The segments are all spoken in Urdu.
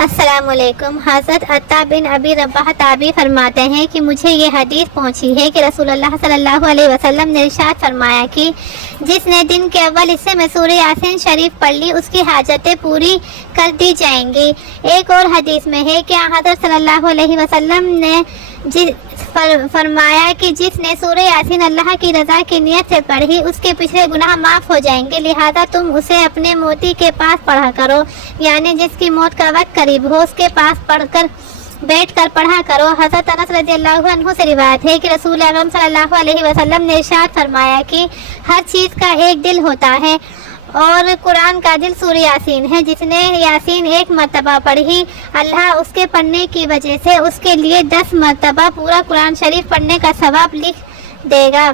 السلام علیکم۔ حضرت عطا بن ابی رباح تابعی فرماتے ہیں کہ مجھے یہ حدیث پہنچی ہے کہ رسول اللہ صلی اللہ علیہ وسلم نے ارشاد فرمایا کہ جس نے دن کے اول حصے میں سورہ یاسین شریف پڑھ لی اس کی حاجتیں پوری کر دی جائیں گی۔ ایک اور حدیث میں ہے کہ حضرت صلی اللہ علیہ وسلم نے فرمایا کہ جس نے سورہ یاسین اللہ کی رضا کی نیت سے پڑھی اس کے پچھلے گناہ معاف ہو جائیں گے، لہذا تم اسے اپنے موتی کے پاس پڑھا کرو، یعنی جس کی موت کا وقت قریب ہو اس کے پاس بیٹھ کر پڑھا کرو۔ حضرت انس رضی اللہ عنہ سے روایت ہے کہ رسول اکرم صلی اللہ علیہ وسلم نے ارشاد فرمایا کہ ہر چیز کا ایک دل ہوتا ہے اور قرآن کا دل سورہ یاسین ہے۔ جس نے یاسین ایک مرتبہ پڑھی اللہ اس کے پڑھنے کی وجہ سے اس کے لیے 10 مرتبہ پورا قرآن شریف پڑھنے کا ثواب لکھ دے گا۔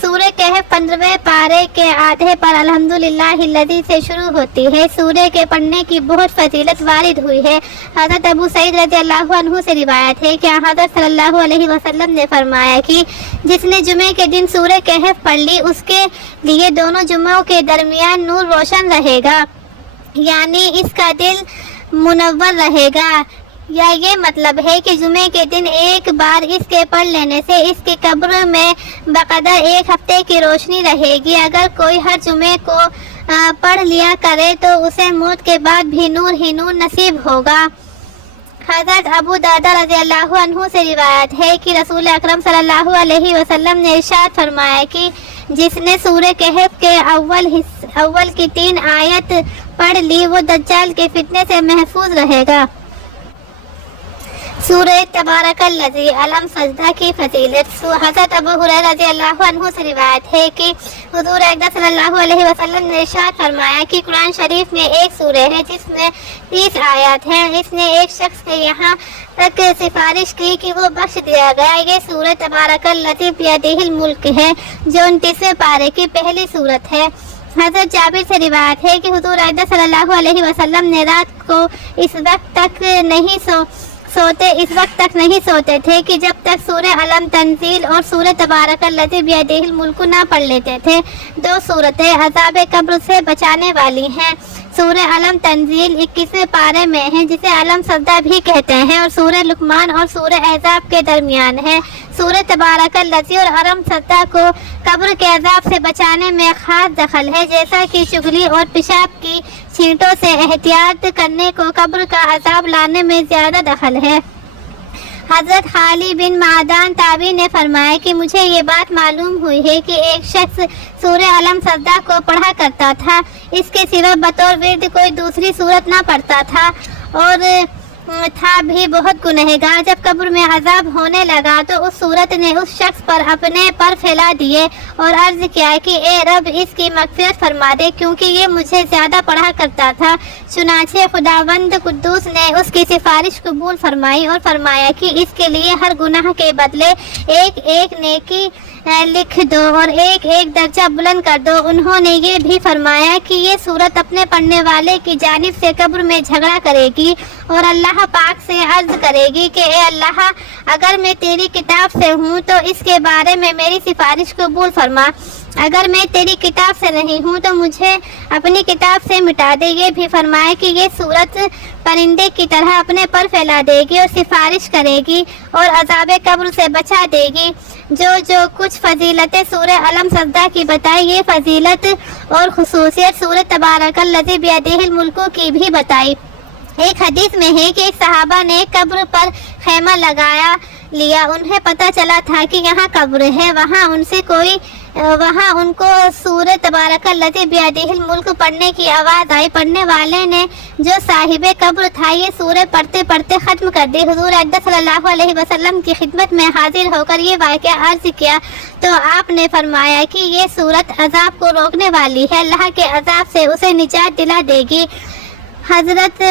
سورہ کہف 15ویں پارے کے آدھے پر الحمدللہ الذی سے شروع ہوتی ہے۔ سورہ کے پڑھنے کی بہت فضیلت وارد ہوئی ہے۔ حضرت ابو سعید رضی اللہ عنہ سے روایت ہے کہ حضرت صلی اللہ علیہ وسلم نے فرمایا کہ جس نے جمعے کے دن سورہ کہف پڑھ لی اس کے لیے دونوں جمعوں کے درمیان نور روشن رہے گا، یعنی اس کا دل منور رہے گا۔ یا یہ مطلب ہے کہ جمعے کے دن ایک بار اس کے پڑھ لینے سے اس کی قبر میں بقدر 1 ہفتے کی روشنی رہے گی۔ اگر کوئی ہر جمعے کو پڑھ لیا کرے تو اسے موت کے بعد بھی نور ہی نور نصیب ہوگا۔ حضرت ابو درداء رضی اللہ عنہ سے روایت ہے کہ رسول اکرم صلی اللہ علیہ وسلم نے ارشاد فرمایا کہ جس نے سورہ کہف کے اول کی 3 آیت پڑھ لی وہ دجال کے فتنے سے محفوظ رہے گا۔ سورہ تبارک الذی علم سجدہ کی فضیلت۔ حضرت ابو ہریرہ رضی اللہ عنہ سے روایت ہے کہ حضور اقدس صلی اللہ علیہ وسلم نے ارشاد فرمایا کہ قرآن شریف میں ایک سورہ ہے جس میں 30 آیات ہیں۔ اس نے ایک شخص سے یہاں تک سفارش کی کہ وہ بخش دیا گیا۔ یہ سورہ تبارک الذی بیدہ الملک ہے جو 29ویں پارے کی پہلی سورت ہے۔ حضرت جابر سے روایت ہے کہ حضور اقدس صلی اللہ علیہ وسلم نے رات کو اس وقت تک نہیں سوتے تھے کہ جب تک سورہ علم تنزیل اور سورہ تبارک الذی بیدہ الملک نہ پڑھ لیتے تھے۔ 2 سورتیں عذاب قبر سے بچانے والی ہیں۔ سورہ علم تنزیل 21ویں پارے میں ہے جسے علم سجدہ بھی کہتے ہیں اور سورہ لقمان اور سورہ احزاب کے درمیان ہے۔ سورہ تبارک الذی اور علم سجدہ کو قبر کے عذاب سے بچانے میں خاص دخل ہے، جیسا کہ چغلی اور پیشاب کی چھینٹوں سے احتیاط کرنے کو قبر کا عذاب لانے میں زیادہ دخل ہے۔ حضرت خالی بن معدان تابعی نے فرمایا کہ مجھے یہ بات معلوم ہوئی ہے کہ ایک شخص سورہ علم سجدہ کو پڑھا کرتا تھا، اس کے سوا بطور ورد کوئی دوسری سورت نہ پڑھتا تھا اور تھا بھی بہت گنہگار۔ جب قبر میں عذاب ہونے لگا تو اس صورت نے اس شخص پر اپنے پر پھیلا دیے اور عرض کیا کہ اے رب اس کی مغفرت فرما دے کیونکہ یہ مجھے زیادہ پڑھا کرتا تھا۔ چنانچہ خداوند قدوس نے اس کی سفارش قبول فرمائی اور فرمایا کہ اس کے لیے ہر گناہ کے بدلے ایک نیکی لکھ دو اور ایک درجہ بلند کر دو۔ انہوں نے یہ بھی فرمایا کہ یہ سورت اپنے پڑھنے والے کی جانب سے قبر میں جھگڑا کرے گی اور اللہ پاک سے عرض کرے گی کہ اے اللہ، اگر میں تیری کتاب سے ہوں تو اس کے بارے میں میری سفارش قبول فرما، اگر میں تیری کتاب سے نہیں ہوں تو مجھے اپنی کتاب سے مٹا دے۔ یہ بھی فرمایا کہ یہ سورت پرندے کی طرح اپنے پر پھیلا دے گی اور سفارش کرے گی اور عذاب قبر سے بچا دے گی۔ جو کچھ فضیلتیں سورہ علم سجدہ کی بتائی، یہ فضیلت اور خصوصیت سورہ تبارک الذی بیدہ الملک کی بھی بتائی۔ ایک حدیث میں ہے کہ ایک صحابہ نے قبر پر خیمہ لگایا لیا، انہیں پتہ چلا تھا کہ یہاں قبر ہے، وہاں ان کو سورہ تبارک الذی بیدہ الملک پڑھنے کی آواز آئی۔ پڑھنے والے نے جو صاحب قبر تھا یہ سورہ پڑھتے پڑھتے ختم کر دی۔ حضور اقدس صلی اللہ علیہ وسلم کی خدمت میں حاضر ہو کر یہ واقعہ عرض کیا تو آپ نے فرمایا کہ یہ سورت عذاب کو روکنے والی ہے، اللہ کے عذاب سے اسے نجات دلا دے گی۔ حضرت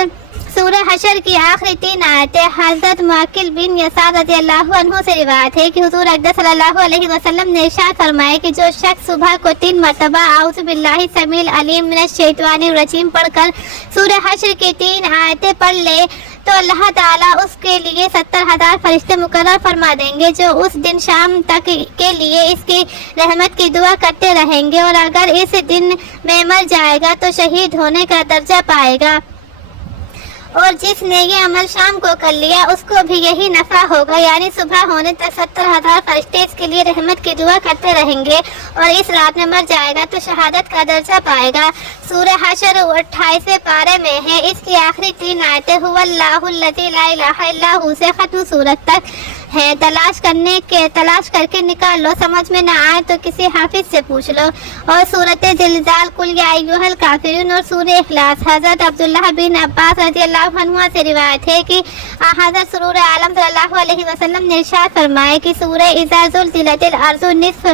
سورہ حشر کی آخری 3 آیتیں حضرت معقل بن یسار رضی اللہ عنہ سے روایت ہے کہ حضور اقدس صلی اللہ علیہ وسلم نے ارشاد فرمایا کہ جو شخص صبح کو 3 مرتبہ اعوذ باللہ السمیع العلیم من الشیطان الرجیم پڑھ کر سورہ حشر کی 3 آیتیں پڑھ لے تو اللہ تعالیٰ اس کے لیے 70,000 فرشتے مقرر فرما دیں گے جو اس دن شام تک کے لیے اس کی رحمت کی دعا کرتے رہیں گے، اور اگر اس دن میں مر جائے گا تو شہید ہونے کا درجہ پائے گا۔ اور جس نے یہ عمل شام کو کر لیا اس کو بھی یہی نفع ہوگا، یعنی صبح ہونے تک 70,000 فرشتے اس کے لیے رحمت کی دعا کرتے رہیں گے، اور اس رات میں مر جائے گا تو شہادت کا درجہ پائے گا۔ سورہ حشر 28ویں پارے میں ہے۔ اس کی آخری 3 آیتیں هو اللہ الذی لا الہ الا ہو سے ختم سورت تک ہے۔ تلاش کر کے نکال لو، سمجھ میں نہ آئے تو کسی حافظ سے پوچھ لو۔ اور سورت زلزال، قل یا ایھا الکافرون اور سورہ اخلاص۔ حضرت عبداللہ بن عباس رضی اللہ عنہ سے روایت ہے کہ حضرت سرور عالم صلی اللہ علیہ وسلم نے ارشاد فرمایا کہ سورہ اذا زلزلت الارض نصف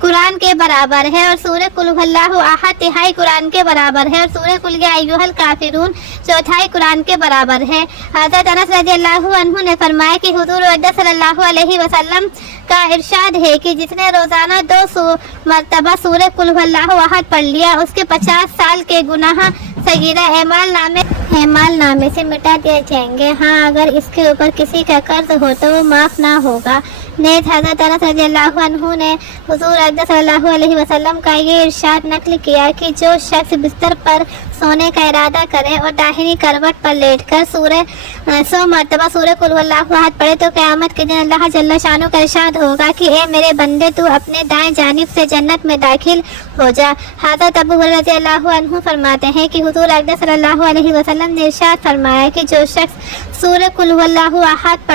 قرآن کے برابر ہے، اور سورہ قل ھو اللہ احد تہائی قرآن کے برابر ہے، اور سورہ قل یا ایھا الکافرون چوتھائی قرآن کے برابر ہے۔ حضرت انس رضی اللہ عنہ نے فرمایا کہ حضور اقدس صلی اللہ علیہ وسلم کا ارشاد ہے کہ جس نے روزانہ 200 مرتبہ سورہ قل ھو اللہ احد پڑھ لیا اس کے 50 سال کے گناہ صغیرہ اعمال نامے سے مٹا دیے جائیں گے۔ ہاں، اگر اس کے اوپر کسی کا قرض ہو تو وہ معاف نہ ہوگا۔ نیز حضرت انس رضی اللہ عنہ نے حضور اقدس صلی اللہ علیہ وسلم کا یہ ارشاد نقل کیا کہ جو شخص بستر پر سونے کا ارادہ کرے اور داہنی کروٹ پر لیٹ کر 100 مرتبہ سورہ قل ھو اللہ احد پڑھے تو قیامت کے دن اللہ جل شانہ کا ارشاد ہوگا کہ اے میرے بندے تو اپنے دائیں جانب سے جنت میں داخل ہو جا۔ حضرت ابو ہریرہ رضی اللہ عنہ فرماتے ہیں کہ حضور اقدس صلی اللہ علیہ وسلم نے ارشاد فرمایا کہ جو شخص سورہ قل ھو اللہ احد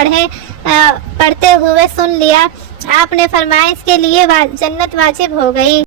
پڑھتے ہوئے سن لیا، آپ نے فرمایا اس کے لیے جنت واجب ہو گئی۔